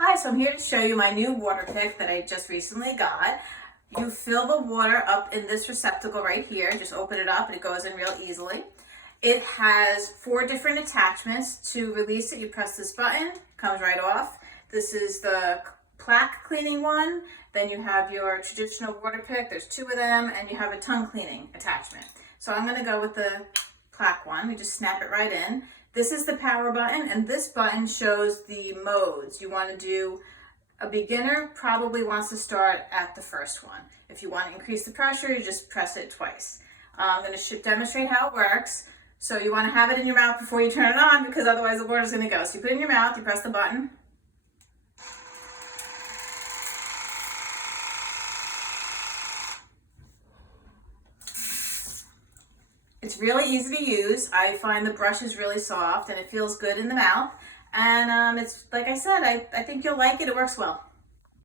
Hi, so I'm here to show you my new water pick that I just recently got. You fill the water up in this receptacle right here. Just open it up and it goes in real easily. It has 4 different attachments. To release it, you press this button, it comes right off. This is the plaque cleaning one. Then you have your traditional water pick. There's 2 of them, and you have a tongue cleaning attachment. So I'm gonna go with the plaque one. We just snap it right in. This is the power button, and this button shows the modes. You want to do a beginner, probably wants to start at the first one. If you want to increase the pressure, you just press it twice. I'm going to demonstrate how it works. So you want to have it in your mouth before you turn it on, because otherwise the water is going to go. So you put it in your mouth, you press the button. It's really easy to use. I find the brush is really soft and it feels good in the mouth. And it's, like I said, I think you'll like it. It works well.